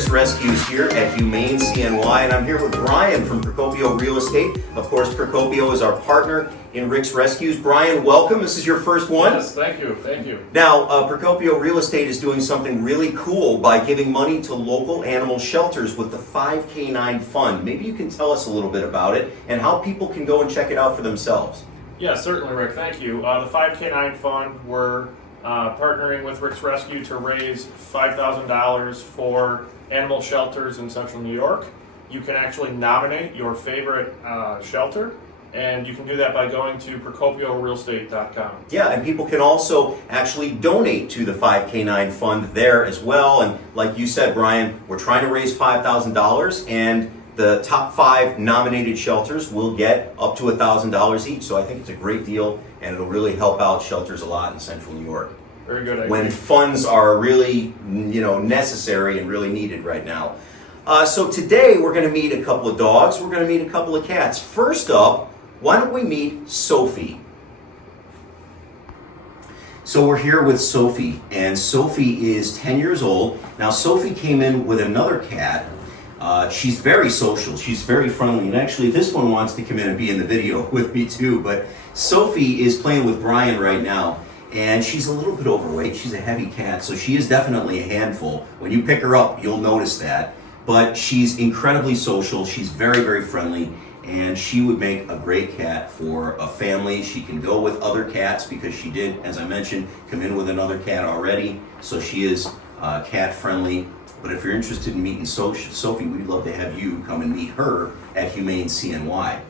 Rick's Rescues here at HumaneCNY, and I'm here with Brian from Procopio Real Estate. Of course, Procopio is our partner in Rick's Rescues. Brian, welcome. This is your first one. Yes, thank you, thank you. Now, Procopio Real Estate is doing something really cool by giving money to local animal shelters with the 5K9 Fund. Maybe you can tell us a little bit about it and how people can go and check it out for themselves. Yeah, certainly, Rick, thank you. The 5K9 Fund, we're partnering with Rick's Rescue to raise $5,000 for animal shelters in central New York. You can actually nominate your favorite shelter, and you can do that by going to procopiorealestate.com. Yeah, and people can also actually donate to the 5K9 Fund there as well. And like you said, Brian, we're trying to raise $5,000, and the top 5 nominated shelters will get up to $1,000 each. So I think it's a great deal, and it'll really help out shelters a lot in central New York. Very good idea. When funds are really, necessary and really needed right now. So today we're going to meet a couple of dogs. We're going to meet a couple of cats. First up, why don't we meet Sophie? So we're here with Sophie, and Sophie is 10 years old. Now Sophie came in with another cat. She's very social, she's very friendly, and actually this one wants to come in and be in the video with me too, but Sophie is playing with Brian right now, and she's a little bit overweight. She's a heavy cat, so she is definitely a handful. When you pick her up, you'll notice that, but she's incredibly social, she's very, very friendly, and she would make a great cat for a family. She can go with other cats because she did, as I mentioned, come in with another cat already, so she is cat friendly. But if you're interested in meeting Sophie, we'd love to have you come and meet her at HumaneCNY.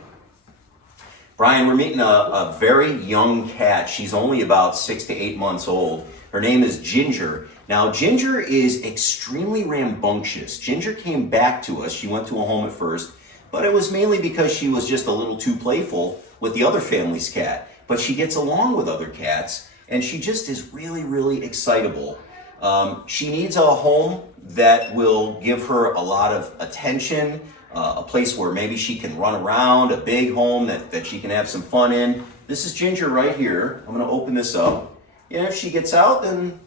Brian, we're meeting a very young cat. She's only about 6 to 8 months old. Her name is Ginger. Now, Ginger is extremely rambunctious. Ginger came back to us. She went to a home at first, but it was mainly because she was just a little too playful with the other family's cat. But she gets along with other cats, and she just is really, really excitable. She needs a home that will give her a lot of attention, a place where maybe she can run around, a big home that she can have some fun in. This is Ginger right here. I'm going to open this up. And if she gets out, then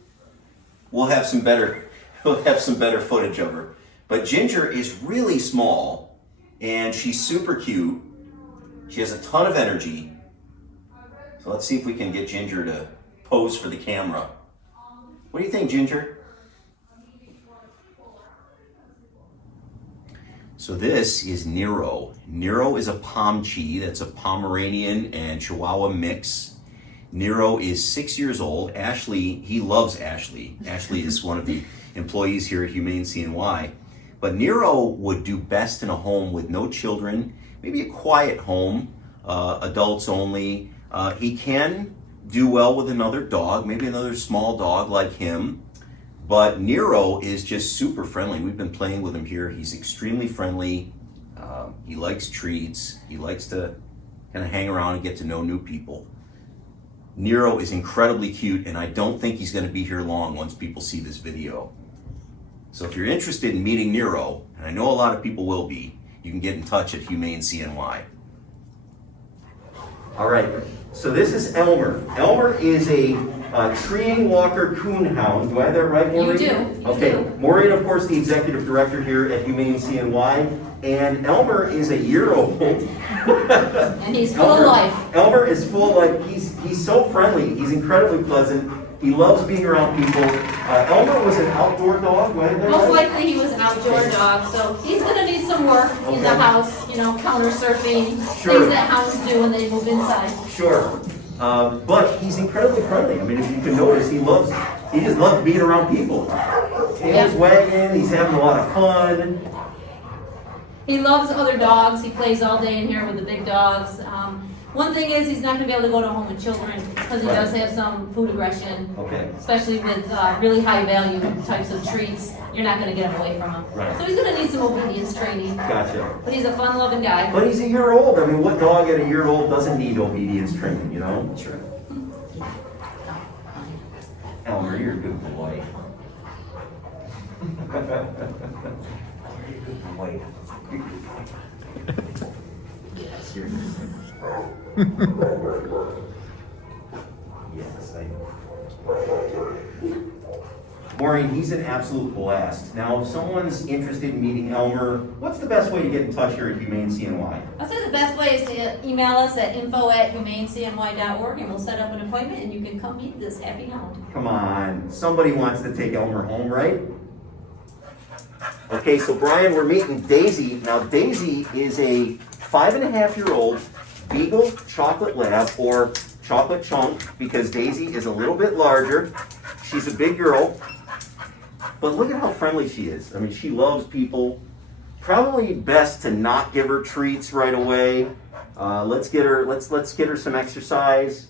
we'll have some better footage of her. But Ginger is really small, and she's super cute. She has a ton of energy. So let's see if we can get Ginger to pose for the camera. What do you think, Ginger? So this is Nero. Nero is a Pomchi. That's a Pomeranian and Chihuahua mix. Nero is 6 years old. Ashley, he loves Ashley. Ashley is one of the employees here at HumaneCNY. But Nero would do best in a home with no children, maybe a quiet home, adults only. He can do well with another dog, maybe another small dog like him. But Nero is just super friendly. We've been playing with him here. He's extremely friendly. He likes treats. He likes to kind of hang around and get to know new people. Nero is incredibly cute, and I don't think he's going to be here long once people see this video. So if you're interested in meeting Nero, and I know a lot of people will be, you can get in touch at HumaneCNY. All right, so this is Elmer. Elmer is a treeing walker coonhound. Do I have that right, Maureen? You do. Okay, Maureen, of course, the executive director here at HumaneCNY, and Elmer is a year old. And he's full of life. Elmer is full of life. He's so friendly. He's incredibly pleasant. He loves being around people. Elmer was an outdoor dog, right? Most likely he was an outdoor dog, so he's going to need some work in the house, counter surfing, Sure. things that hounds do when they move inside. Sure. But he's incredibly friendly. I mean, if you can notice, he just loves being around people. Tail's wagging, he's having a lot of fun. He loves other dogs. He plays all day in here with the big dogs. One thing is he's not going to be able to go to a home with children because he does have some food aggression, especially with really high value types of treats. You're not going to get him away from him. Right. So he's going to need some obedience training. Gotcha. But he's a fun-loving guy. But he's a year old. I mean, what dog at a year old doesn't need obedience training, Sure. Elmer, you're a good boy. Good boy. Yes, you're good. Yes, I know. Maureen, he's an absolute blast. Now, if someone's interested in meeting Elmer, what's the best way to get in touch here at HumaneCNY? I'd say the best way is to email us at info@humanecny.org and we'll set up an appointment and you can come meet this happy hound. Come on, somebody wants to take Elmer home, right? Okay, so Brian, we're meeting Daisy. Now, Daisy is a 5.5-year-old Beagle Chocolate Lab, or Chocolate Chunk, because Daisy is a little bit larger. She's a big girl, but look at how friendly she is. I mean, she loves people. Probably best to not give her treats right away. Let's get her some exercise,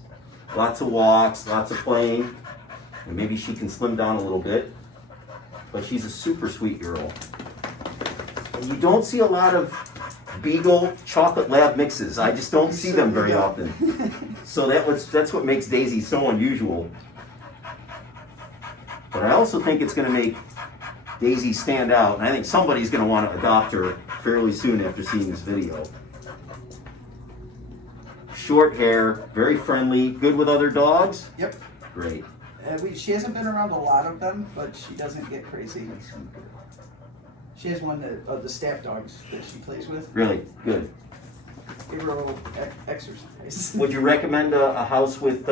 lots of walks, lots of playing, and maybe she can slim down a little bit. But she's a super sweet girl. And you don't see a lot of Beagle Chocolate Lab mixes. I just don't see them very often. So that's what makes Daisy so unusual. But I also think it's going to make Daisy stand out, and I think somebody's going to want to adopt her fairly soon after seeing this video. Short hair, very friendly, good with other dogs? Yep. Great. She hasn't been around a lot of them, but she doesn't get crazy. She has one of the staff dogs that she plays with. Really? Good. Give her a little exercise. Would you recommend a house with,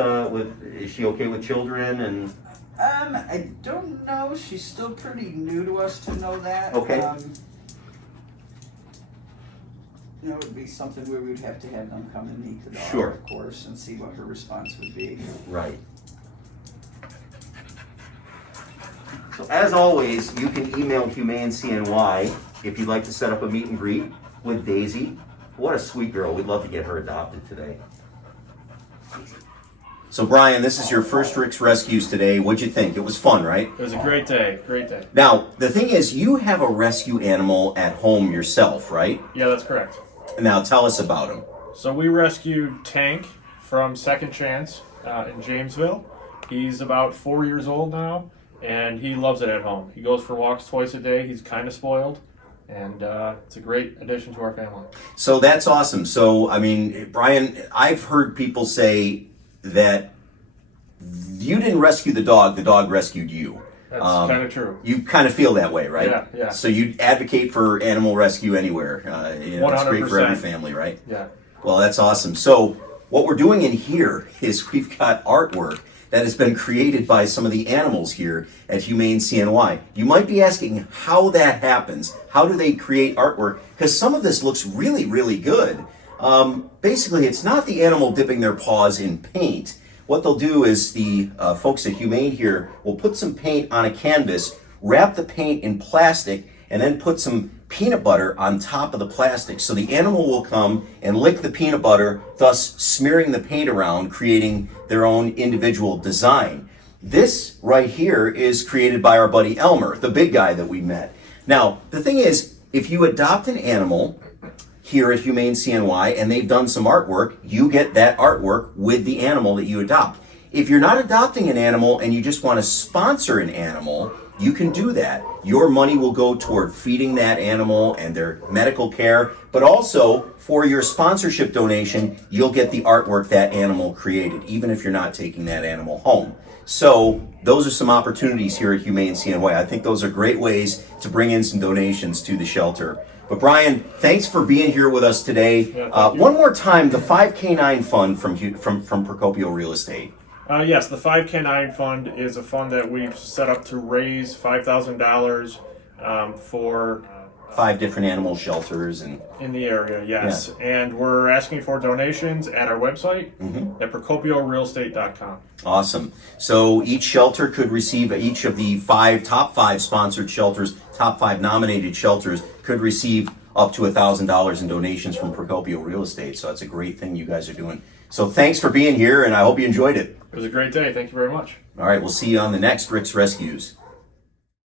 is she okay with children and? I don't know. She's still pretty new to us to know that. Okay. It would be something where we'd have to have them come and meet the dog, Sure. of course, and see what her response would be. Right. So as always, you can email HumaneCNY if you'd like to set up a meet and greet with Daisy. What a sweet girl. We'd love to get her adopted today. So Brian, this is your first Rick's Rescues today. What'd you think? It was fun, right? It was a great day, great day. Now, the thing is, you have a rescue animal at home yourself, right? Yeah, that's correct. Now, tell us about him. So we rescued Tank from Second Chance in Jamesville. He's about 4 years old now, and he loves it at home. He goes for walks twice a day. He's kind of spoiled, and it's a great addition to our family. So that's awesome. So, I mean, Brian, I've heard people say that you didn't rescue the dog rescued you. That's kind of true. You kind of feel that way, right? Yeah, yeah. So you advocate for animal rescue anywhere. It's great for every 100%. family, right? Yeah. Well, that's awesome. So what we're doing in here is we've got artwork that has been created by some of the animals here at HumaneCNY. You might be asking how that happens. How do they create artwork? Because some of this looks really, really good. Basically, it's not the animal dipping their paws in paint. What they'll do is the folks at Humane here will put some paint on a canvas, wrap the paint in plastic, and then put some peanut butter on top of the plastic. So the animal will come and lick the peanut butter, thus smearing the paint around, creating their own individual design. This right here is created by our buddy Elmer, the big guy that we met. Now, the thing is, if you adopt an animal here at HumaneCNY and they've done some artwork, you get that artwork with the animal that you adopt. If you're not adopting an animal and you just want to sponsor an animal, you can do that. Your money will go toward feeding that animal and their medical care, but also for your sponsorship donation, you'll get the artwork that animal created, even if you're not taking that animal home. So those are some opportunities here at HumaneCNY. I think those are great ways to bring in some donations to the shelter. But Brian, thanks for being here with us today. Yeah, one more time, the 5K9 fund from Procopio Real Estate. Yes, the 5K9 fund is a fund that we've set up to raise $5,000 for 5 different animal shelters and in the area, yes. Yeah. And we're asking for donations at our website at procopiorealestate.com. Awesome. So each shelter could receive, each of the top five sponsored shelters, top 5 nominated shelters could receive up to $1,000 in donations from Procopio Real Estate. So that's a great thing you guys are doing. So thanks for being here, and I hope you enjoyed it. It was a great day. Thank you very much. All right, we'll see you on the next Rick's Rescues.